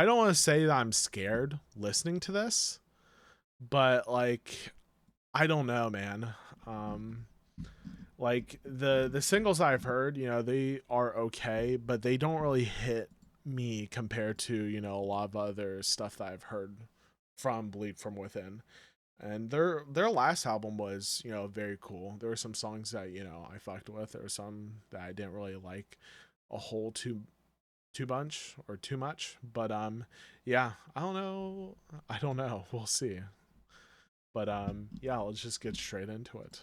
I don't want to say that I'm scared listening to this, but like, I don't know, man. Like the singles I've heard, you know, they are okay, but they don't really hit me compared to, you know, a lot of other stuff that I've heard from Bleed From Within. And their last album was, you know, very cool. There were some songs that, you know, I fucked with. There were some that I didn't really like a whole too bunch or too much. But yeah, I don't know. I don't know. We'll see. But yeah, let's just get straight into it.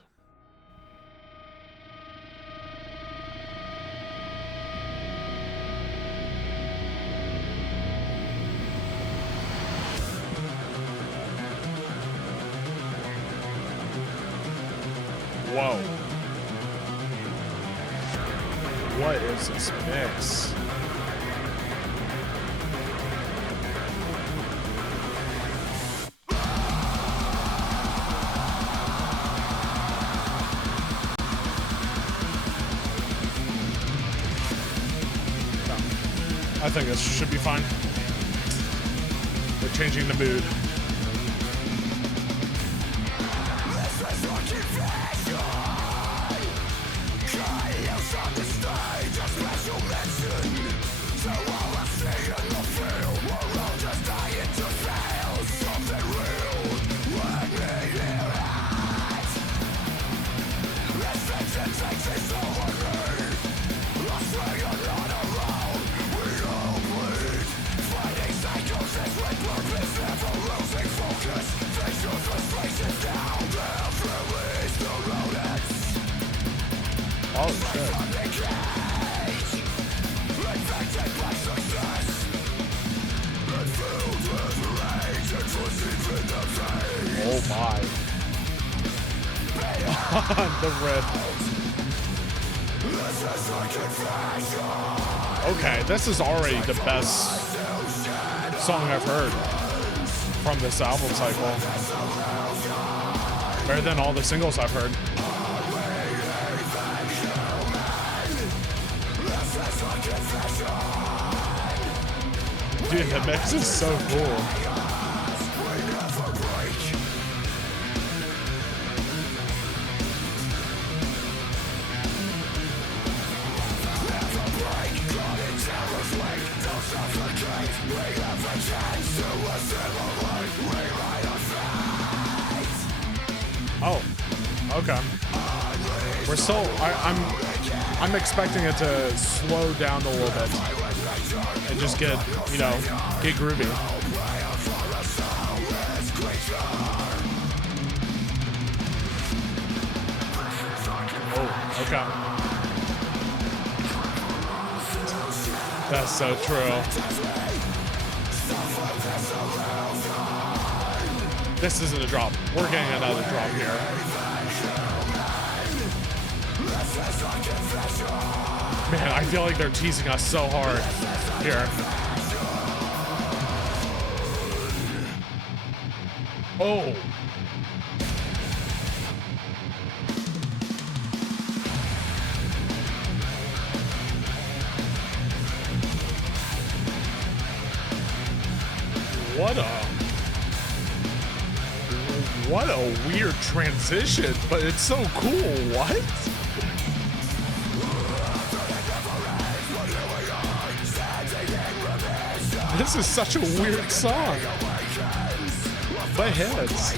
Whoa. What is this mix? I think this should be fine. We're changing the mood. Oh shit. Oh my. The red. Okay, this is already the best song I've heard from this album cycle. Better than all the singles I've heard. Dude, the mix is so cool. Oh, okay. We're still. I'm expecting it to slow down a little bit and just get, you know, get groovy. Oh, okay. That's so true. This isn't a drop. We're getting another drop here. Man, I feel like they're teasing us so hard here. Oh. What a weird transition, but it's so cool. What? This is such a weird song, but hits.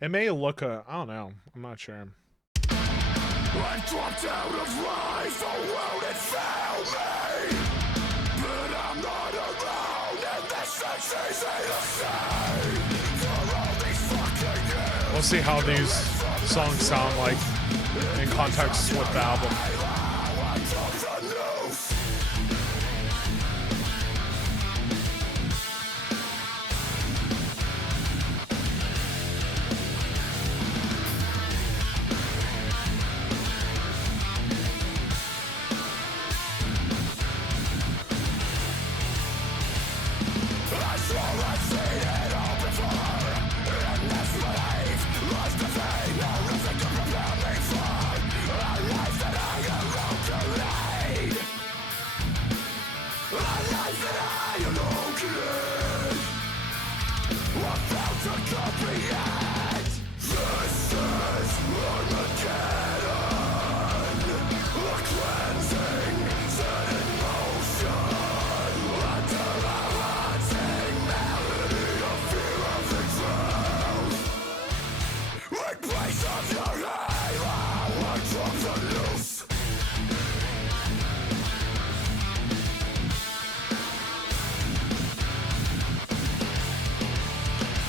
It may look I don't know. I'm not sure. I dropped out of life, the world had found me. But I'm not alone, and this is easy to say. For all these fucking years. We'll see how these songs sound like in context with the album.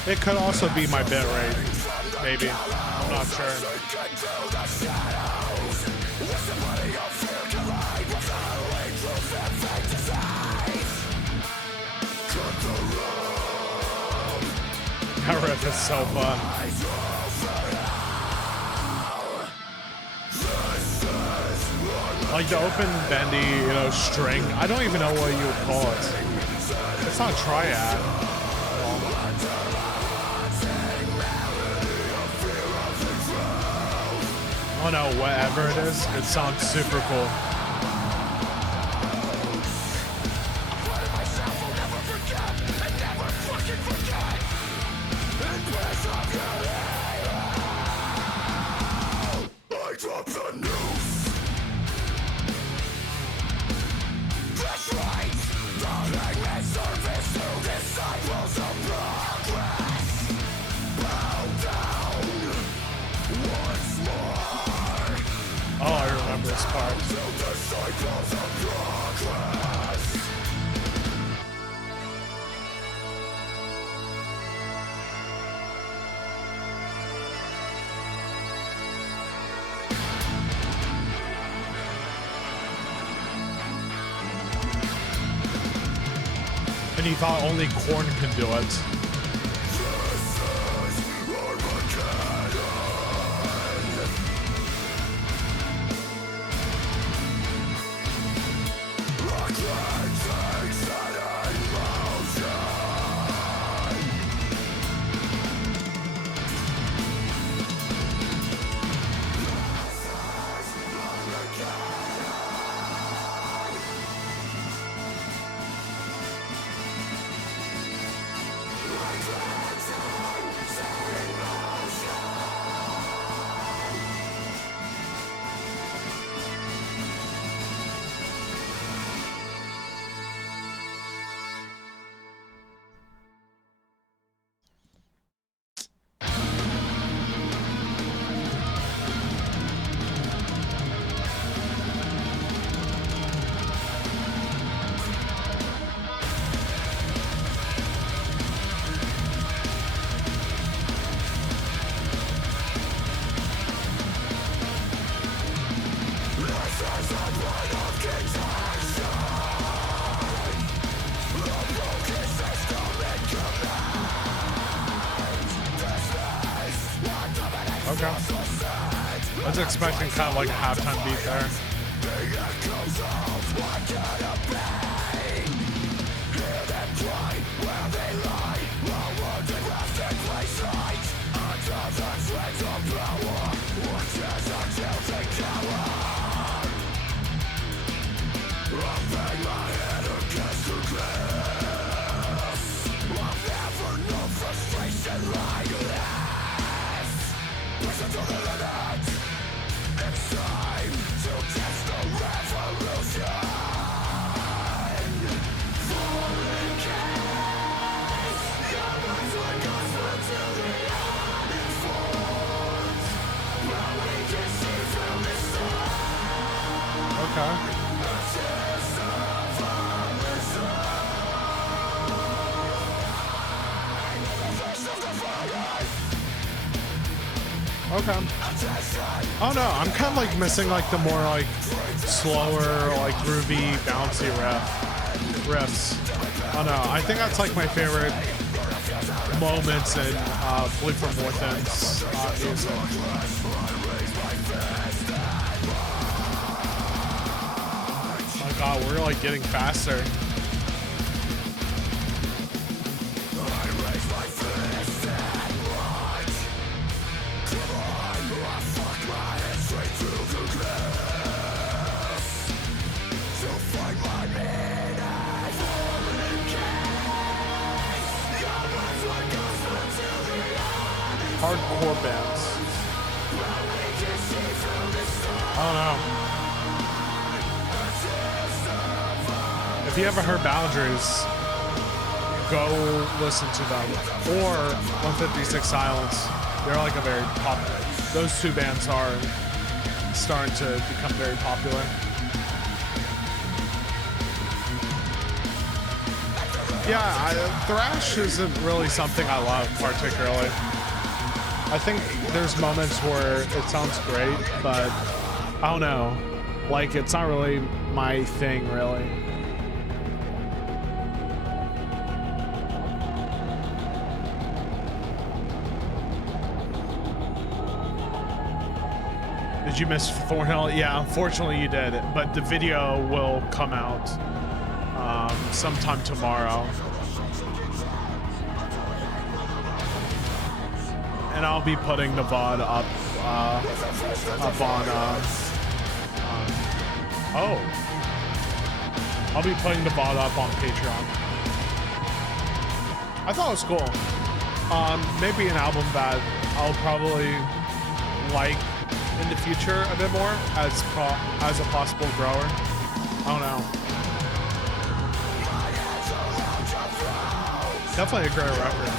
It could also be my bit rate, maybe. I'm not sure. That riff is so fun. Like the open bendy, string. I don't even know what you would call it. It's not triad. Oh no, whatever it is, it sounds super cool. Oh, I remember this part. And he thought only Korn could do it. Okay. I was expecting kind of like a halftime beat there. Okay. Oh no, I'm kind of like missing like the more like slower, like groovy, bouncy riffs. Oh no, I think that's like my favorite moments in Bleed From Within's music. Oh my god, we're like getting faster. hardcore bands. I don't know. If you ever heard Boundaries, go listen to them. Or 156 Silence. They're like a very popular. Those two bands are starting to become very popular. Yeah, thrash isn't really something I love particularly. I think there's moments where it sounds great, but I don't know. Like, it's not really my thing, really. Did you miss Thornhill? Yeah, unfortunately you did, but the video will come out sometime tomorrow. And I'll be putting the VOD up on I'll be putting the VOD up on Patreon. I thought it was cool. Maybe an album that I'll probably like in the future a bit more as a possible grower. I don't know. Definitely a great record.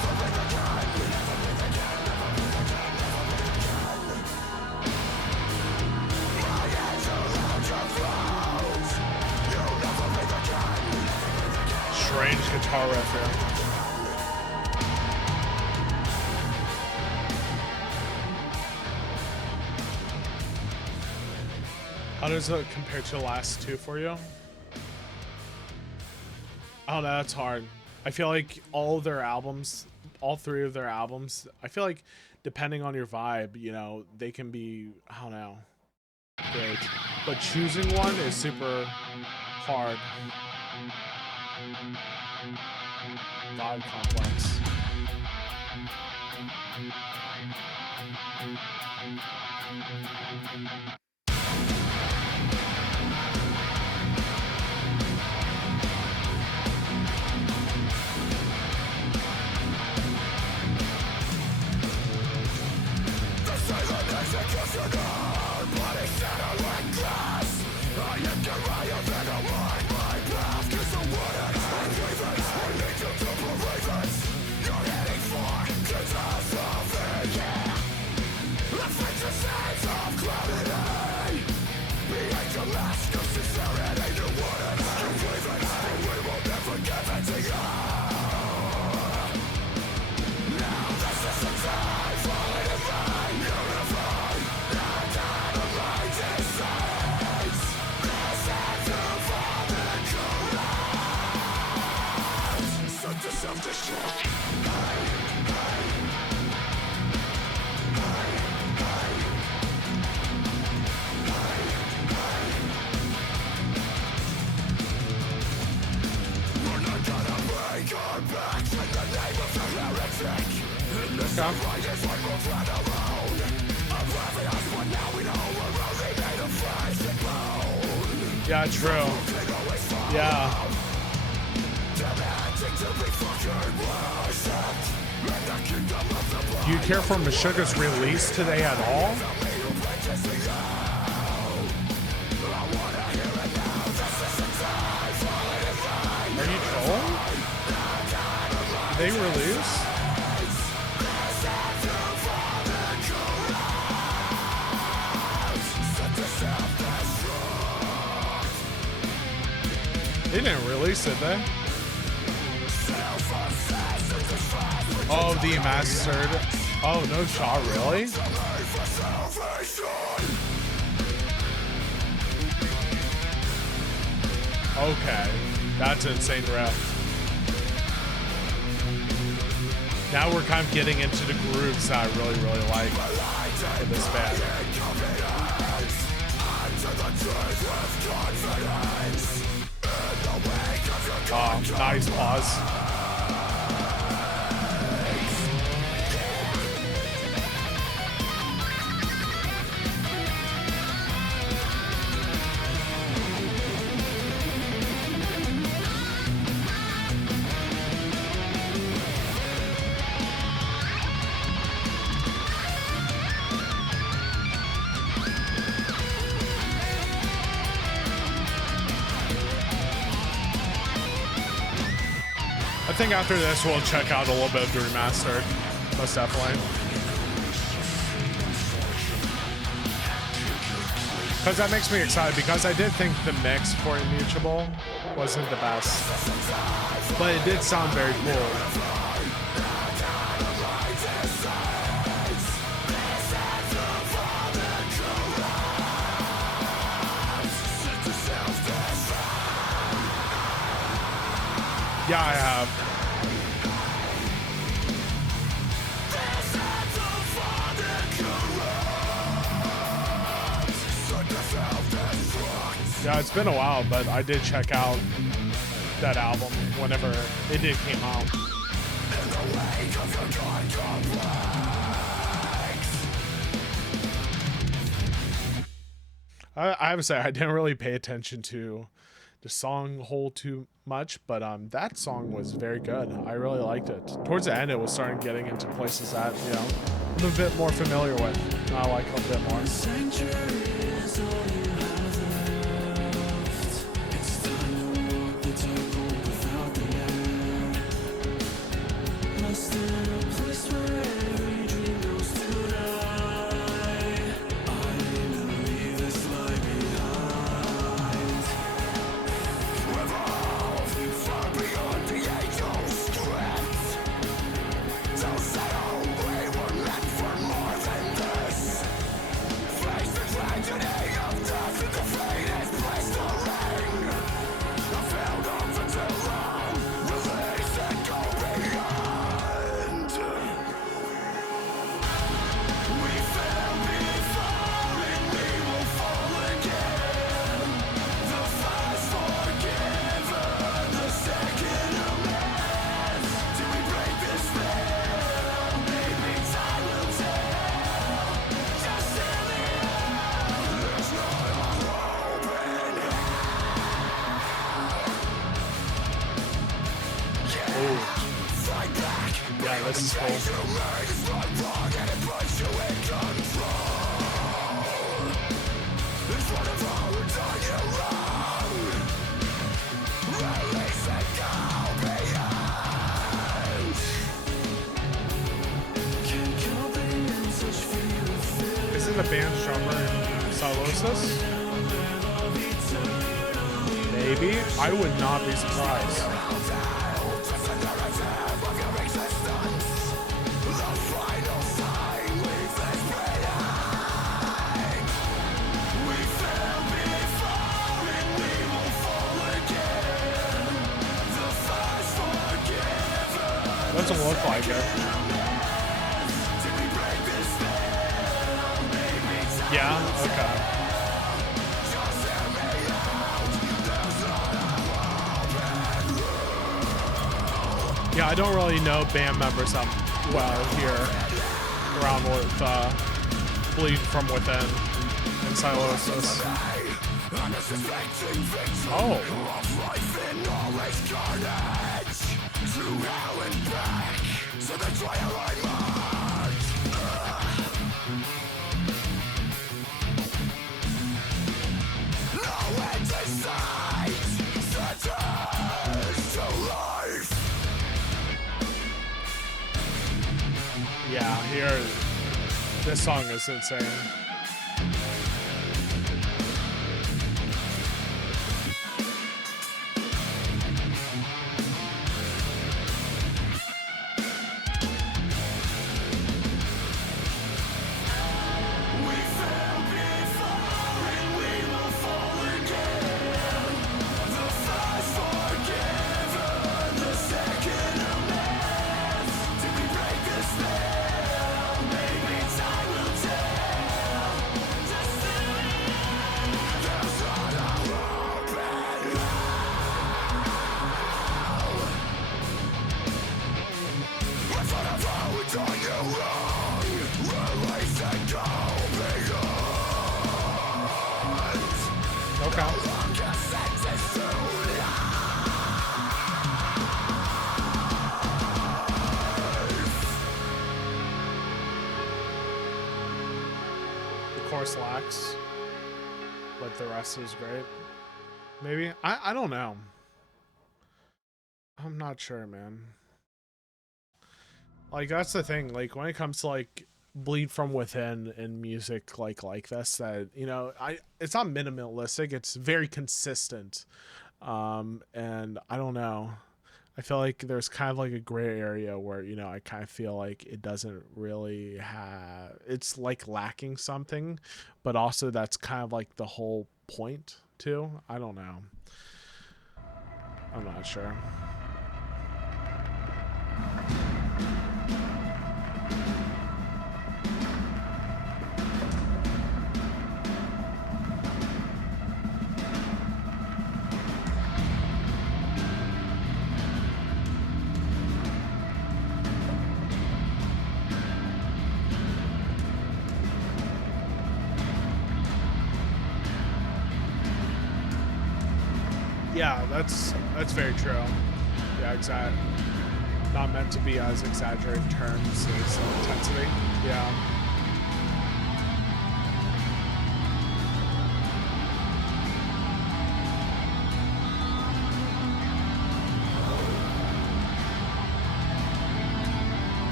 Strange guitar riff here. How does it compare to the last two for you? Oh, that's hard. I feel like all three of their albums, I feel like depending on your vibe, you know, they can be, I don't know, great. But choosing one is super hard. Vibe complex. Yeah, true. Yeah. Do you care for Meshuggah's release today at all? Are you trolling? Did they release? They didn't release it, they? Oh, the Remastered. Oh, no shot, really? Okay, that's an insane riff. Now we're kind of getting into the grooves that I really, really like for this band. Oh, nice pause. think after this we'll check out a little bit of the remastered, most definitely. Because that makes me excited, because I did think the mix for Immutable wasn't the best, but it did sound very cool. Yeah, I have. Yeah, it's been a while, but I did check out that album whenever it did came out. I have to say, I didn't really pay attention to the song whole too much, but that song was very good. I really liked it. Towards the end, it was starting getting into places that, you know, I'm a bit more familiar with. And I like a bit more. Yeah, this is cool. Isn't the band's drummer in Sylosis? Maybe? I would not be surprised. Doesn't look like it. Yeah, okay. Yeah, I don't really know band members that well here around with Bleed From Within and Sylosis. Oh. Yeah, here, this song is insane. Lacks, but the rest is great. Maybe I don't know. I'm not sure, man. Like that's the thing. Like when it comes to like bleed from within and music like this, that you know, it's not minimalistic. It's very consistent. And I don't know. I feel like there's kind of like a gray area where, you know, I kind of feel like it doesn't really have, it's like lacking something, but also that's kind of like the whole point too. I don't know. I'm not sure. Yeah, that's very true. Yeah, exactly. Not meant to be as exaggerated in terms as intensity. Yeah.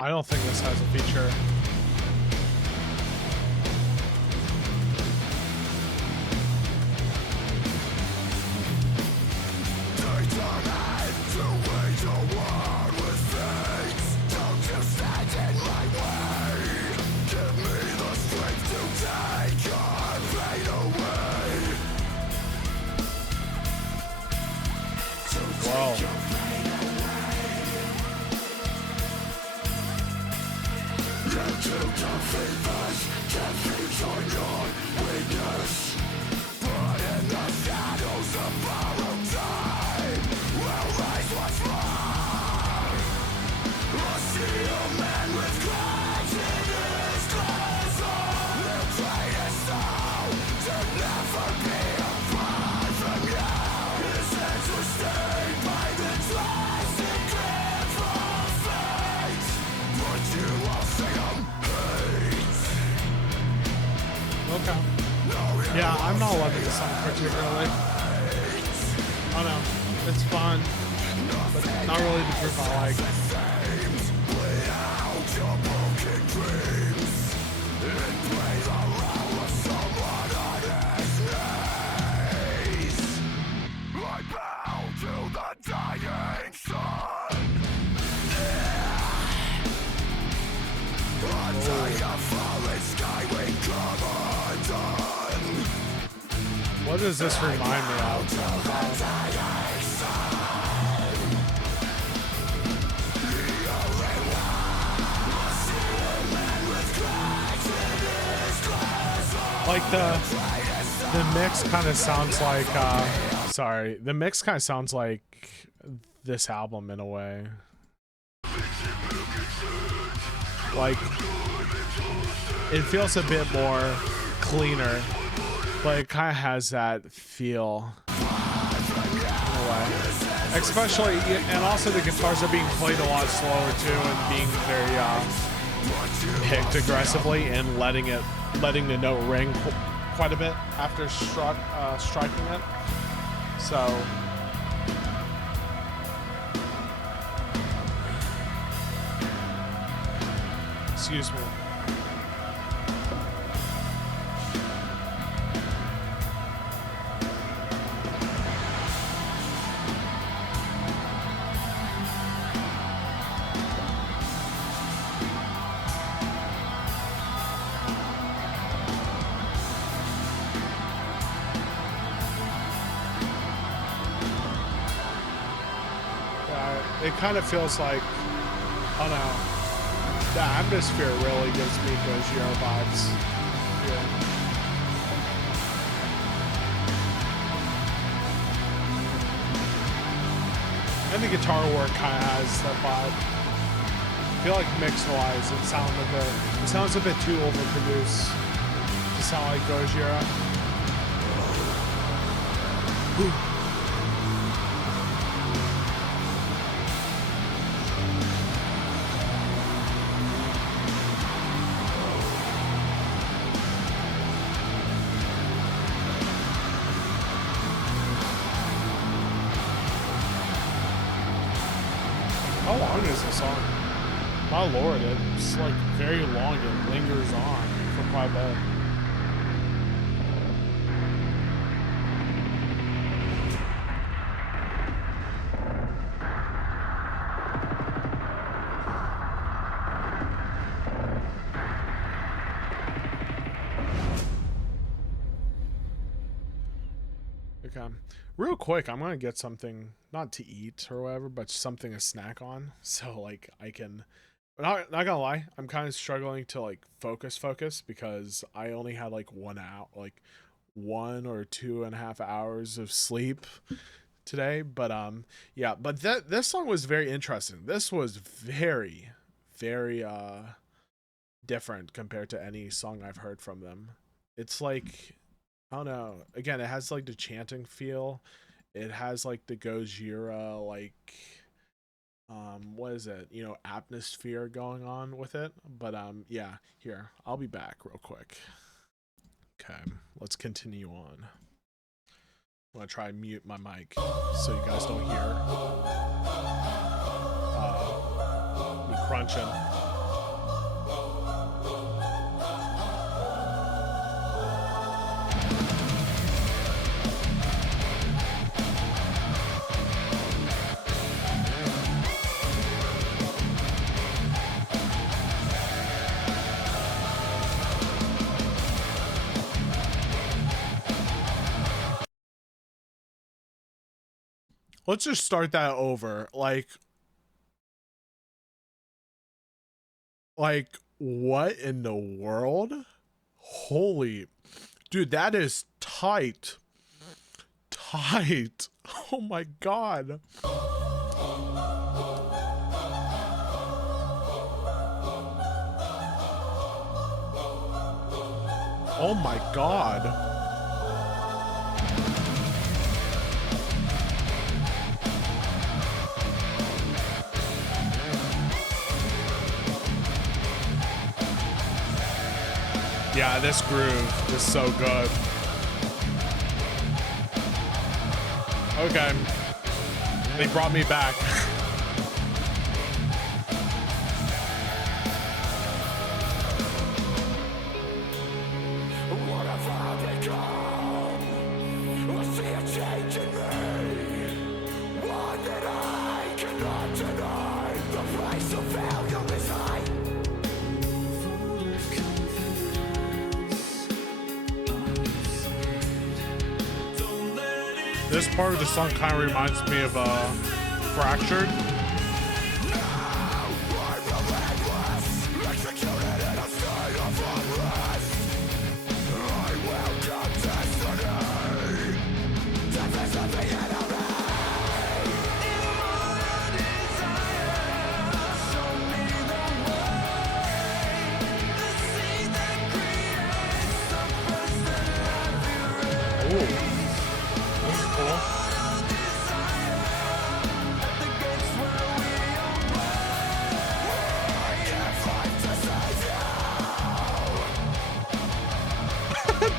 I don't think this has a feature. Wow. Okay. Yeah, I'm not loving this song particularly. Oh no, it's fun, but not really the group I like. What does this remind me of? Like the mix kind of sounds like sorry, the mix kind of sounds like this album in a way. Like it feels a bit more cleaner, but it kind of has that feel in a way. Especially, and also the guitars are being played a lot slower too, and being very picked aggressively and letting the note ring quite a bit after striking it. So excuse me. It kind of feels like, oh no. The atmosphere really gives me Gojira vibes. Yeah. And the guitar work kind of has that vibe. I feel like mix-wise, it sounds a bit too overproduced to sound like Gojira. How long is this song? My lord, it's like very long and lingers on for quite a bit. Okay. Real quick, I'm gonna get something not to eat or whatever, but something to snack on. So like I can not gonna lie, I'm kind of struggling to like focus because I only had like 1 or 2.5 hours of sleep today. But yeah, but this song was very interesting. This was very, very different compared to any song I've heard from them. It's like, I don't know. Again, it has like the chanting feel. It has like the Gojira like what is it? You know, atmosphere going on with it. But yeah, here. I'll be back real quick. Okay, let's continue on. I'm gonna try and mute my mic so you guys don't hear me crunching. Let's just start that over. Like what in the world? Holy dude, that is tight. Tight. Oh my god. Oh my god. Yeah, this groove is so good. Okay. They brought me back. What have I become? I see a change in me. One that I cannot deny. The price of value is high. This part of the song kind of reminds me of Fractured.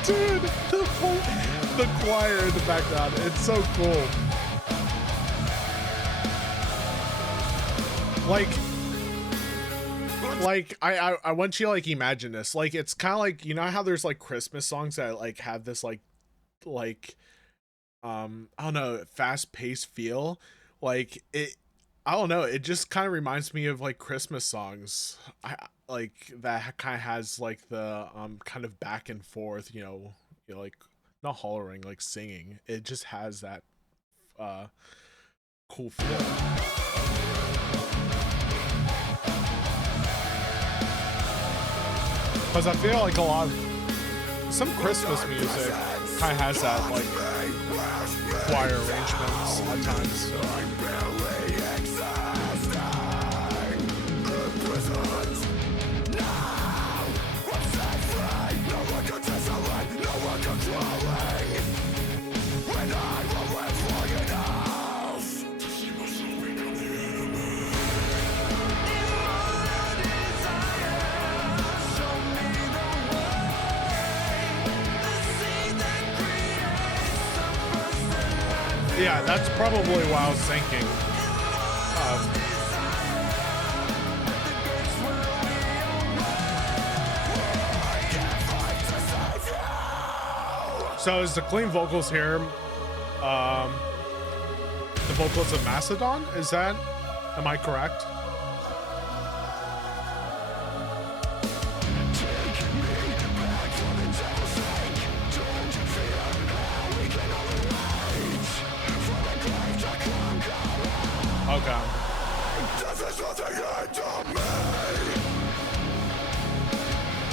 Dude, the choir in the background, it's so cool. Like I want you to like imagine this. Like it's kind of like, you know how there's like Christmas songs that like have this like I don't know, fast-paced feel. Like it, I don't know, it just kind of reminds me of like Christmas songs. I like that kind of has like the kind of back and forth, like not hollering, like singing. It just has that cool feel. Because I feel like a lot of some Christmas music kind of has that like choir arrangements at times. Yeah, that's probably what I was thinking. So is the clean vocals here, the vocals of Macedon? Is that, am I correct? Okay.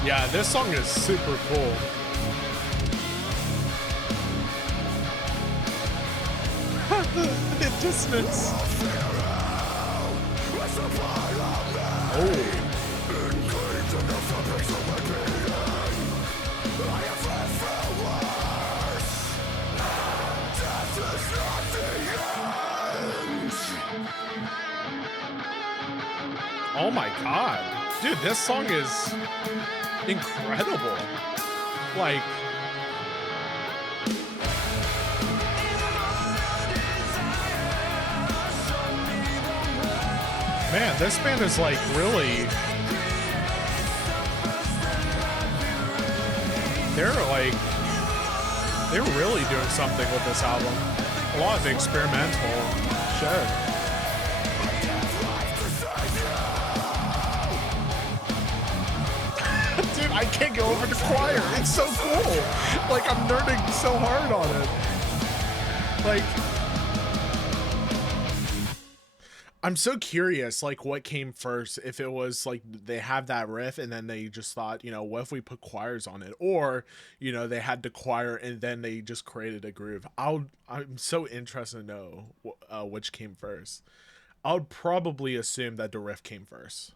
Yeah, this song is super cool. The dissonance. Oh. Oh my god. Dude, this song is incredible. Like, man, this band is like really, they're really doing something with this album. A lot of experimental shit. Dude, I can't go over to choir. It's so cool. Like, I'm nerding so hard on it. Like, I'm so curious, like, what came first. If it was, like, they have that riff and then they just thought, you know, what if we put choirs on it? Or, you know, they had the choir and then they just created a groove. I'm so interested to know which came first. I would probably assume that the riff came first.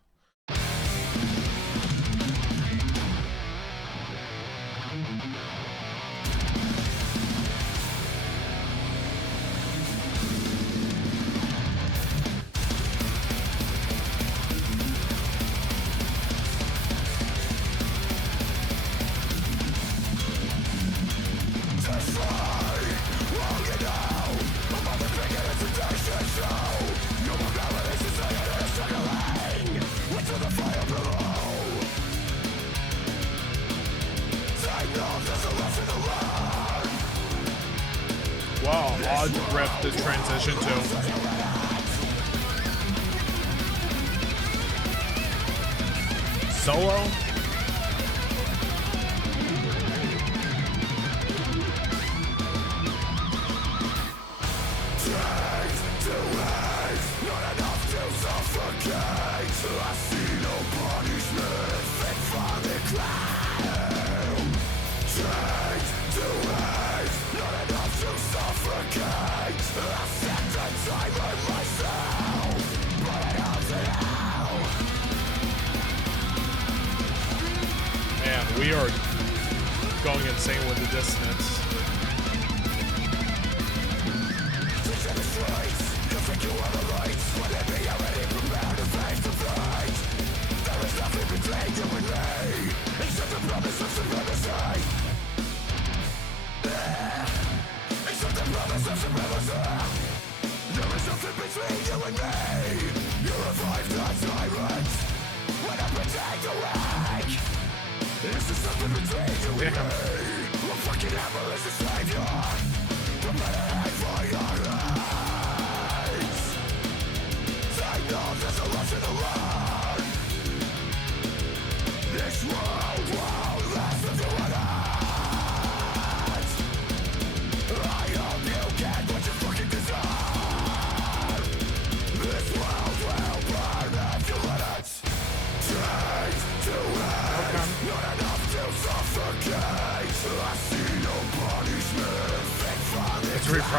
Wow, odd riff to transition to. Solo? Man, we are going insane with the dissonance.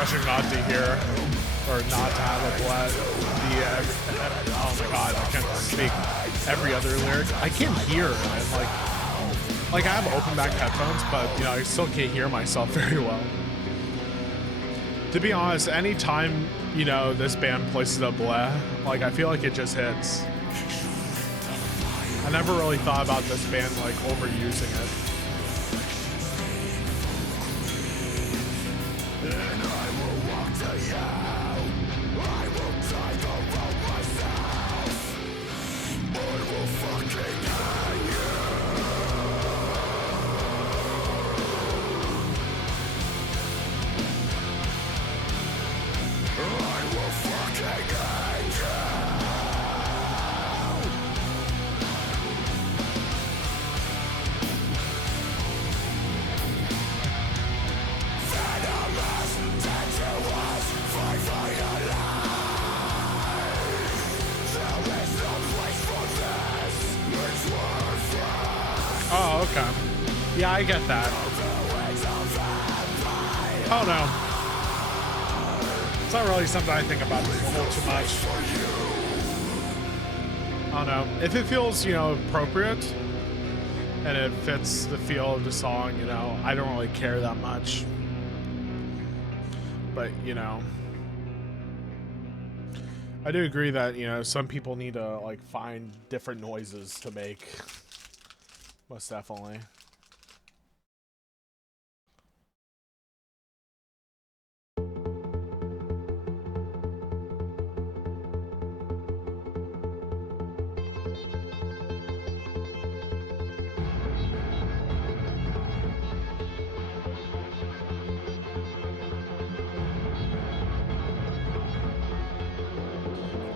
refreshing not to hear or not to have a blend. Oh my god, I can't speak. Every other lyric, I can't hear, and like I have open back headphones, but you know I still can't hear myself very well. To be honest, anytime you know this band places a bleh, like I feel like it just hits. I never really thought about this band like overusing it. And I will walk to you. I will die the road myself. I will fucking hate you. I will fucking hate you. Oh, okay. Yeah, I get that. Oh no. It's not really something I think about a whole too much. I don't know. If it feels, you know, appropriate and it fits the feel of the song, you know, I don't really care that much. But, you know, I do agree that, you know, some people need to, like, find different noises to make. Most definitely.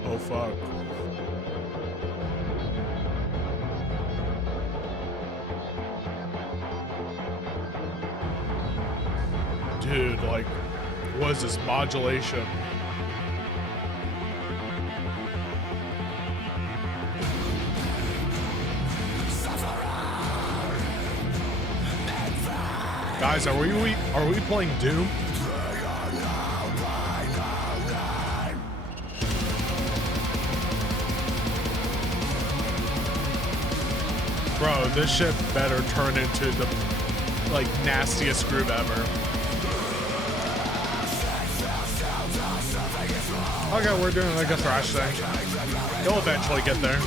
Oh, fuck. Dude, like, what is this modulation? Guys, are we playing Doom? Bro, this shit better turn into the, like, nastiest groove ever. Okay, we're doing like a thrash thing. You'll eventually get there.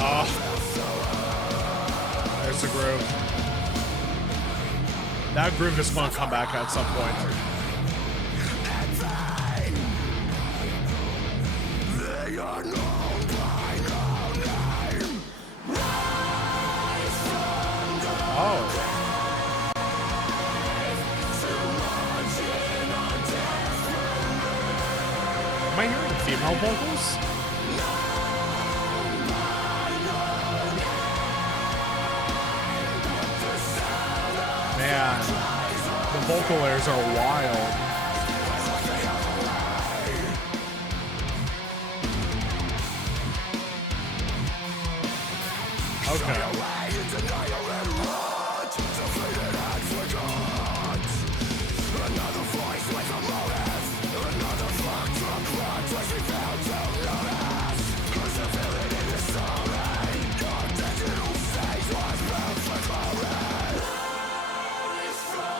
Oh. There's the groove. That groove is gonna come back at some point. Oh. Am I hearing female vocals? Man, the vocal layers are wild. Okay.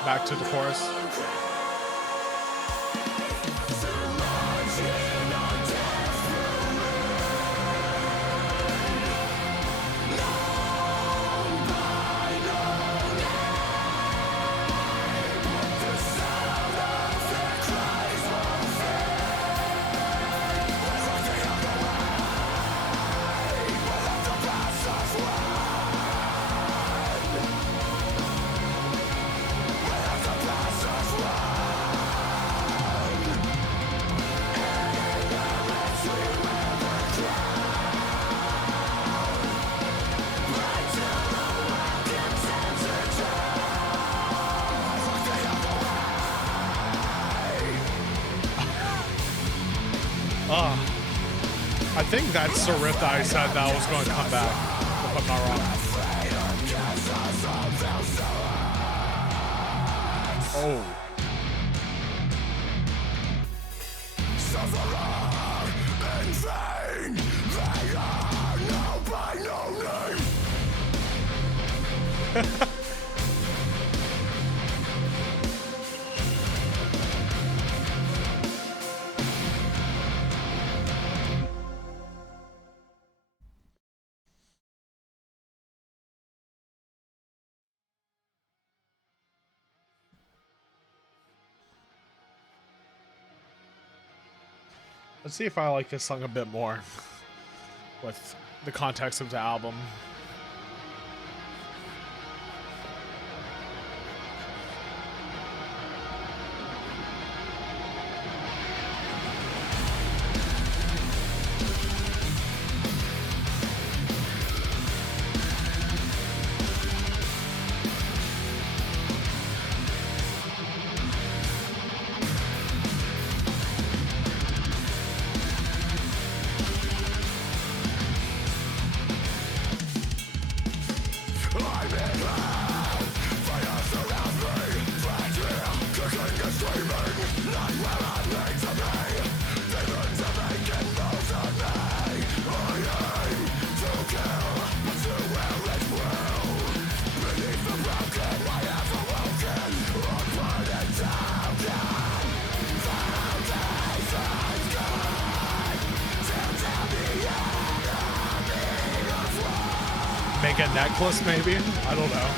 Back to the chorus. I think that's the riff that I said that was going to come back, if I'm not wrong. Oh. Let's see if I like this song a bit more with the context of the album. Make a necklace, maybe? I don't know.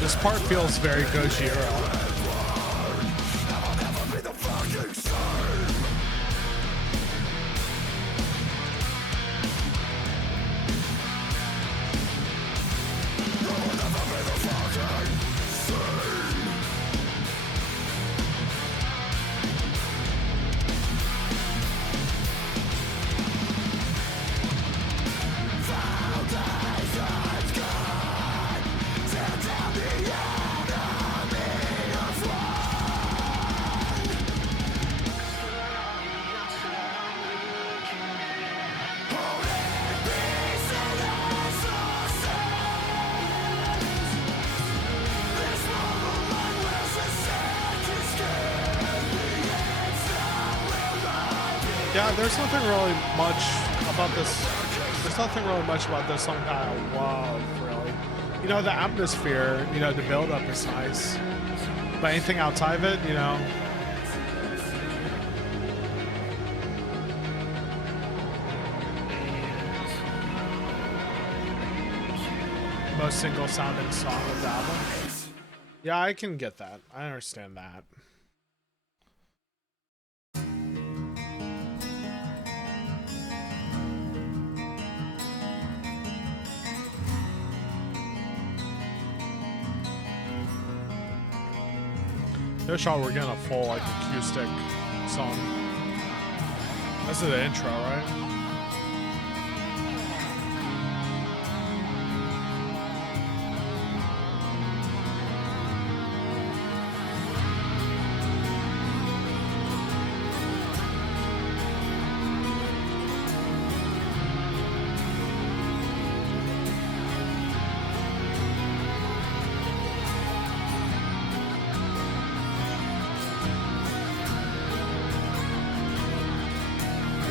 This part feels very Gojira. Yeah, there's nothing really much about this. There's nothing really much about this song that I love, really. You know, the atmosphere, you know, the build-up is nice. But anything outside of it, you know. Most single-sounding song of the album. Yeah, I can get that. I understand that. No shot we're getting a full like acoustic song. This is the intro, right?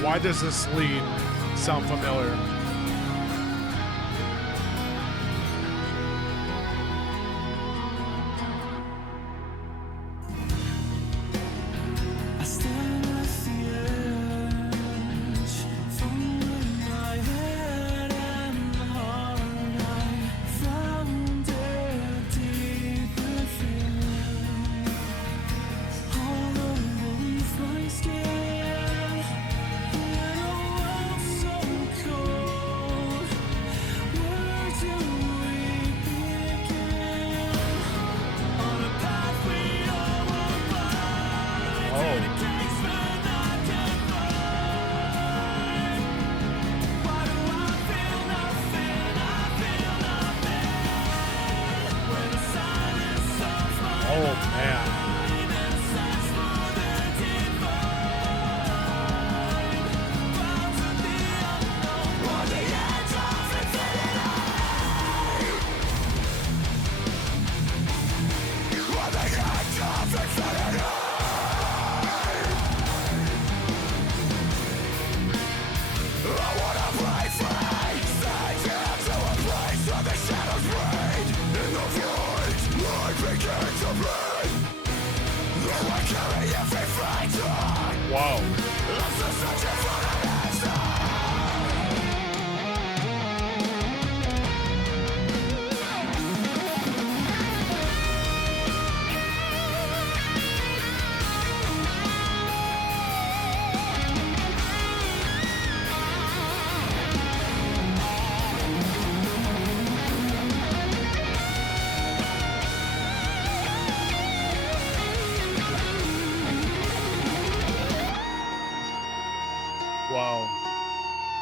Why does this lead sound familiar?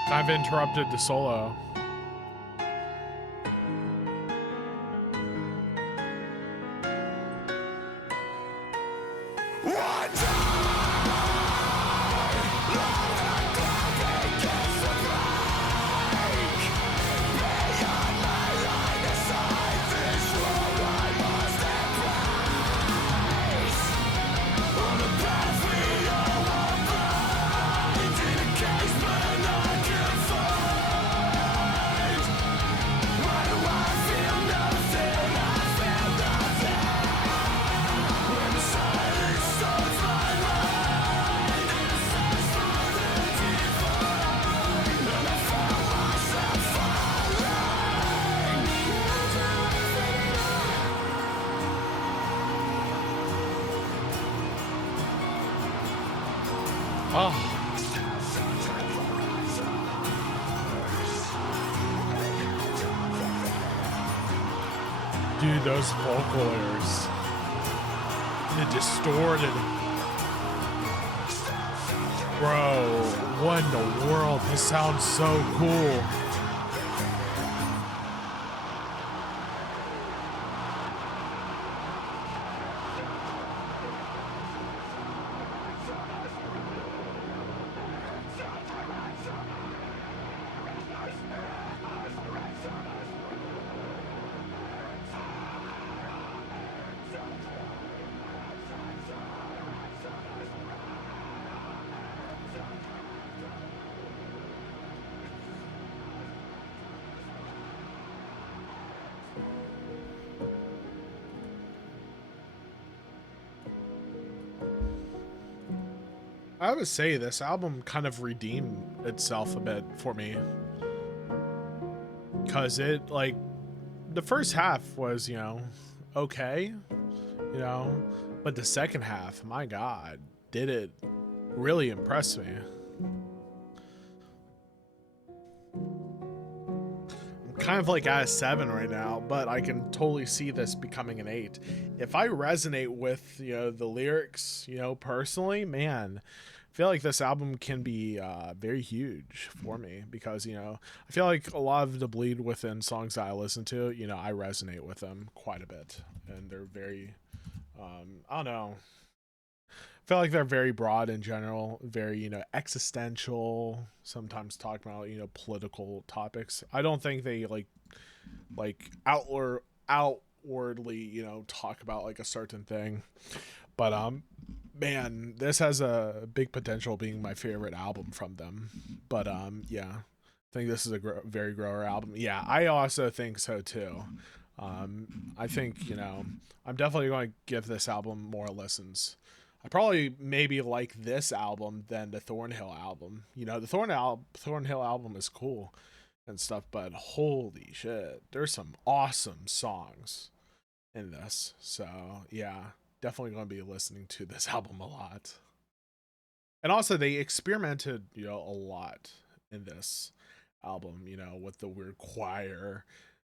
I've interrupted the solo. Dude, those vocal layers. The distorted. Bro, what in the world? This sounds so cool. I would say this album kind of redeemed itself a bit for me, because it, like, the first half was, you know, okay, you know, but the second half, my God, did it really impress me. I'm kind of like at a 7 right now, but I can totally see this becoming an 8. If I resonate with, you know, the lyrics, you know, personally, man, I feel like this album can be very huge for me, because, you know, I feel like a lot of the Bleed Within songs that I listen to, you know, I resonate with them quite a bit, and they're very, I don't know, I feel like they're very broad in general, very, you know, existential, sometimes talking about, you know, political topics. I don't think they like outwardly, you know, talk about like a certain thing, but Man, this has a big potential being my favorite album from them. But yeah, I think this is a very grower album. Yeah, I also think so too. I think, you know, I'm definitely going to give this album more listens. I probably maybe like this album than the Thornhill album. You know, the Thornhill album is cool and stuff, but holy shit, there's some awesome songs in this. So yeah, definitely going to be listening to this album a lot. And also, they experimented, you know, a lot in this album. You know, with the weird choir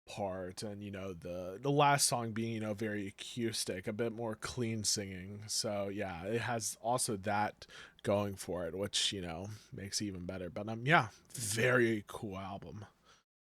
part, and you know, the last song being, you know, very acoustic, a bit more clean singing. So yeah, it has also that going for it, which, you know, makes it even better. But yeah, very cool album.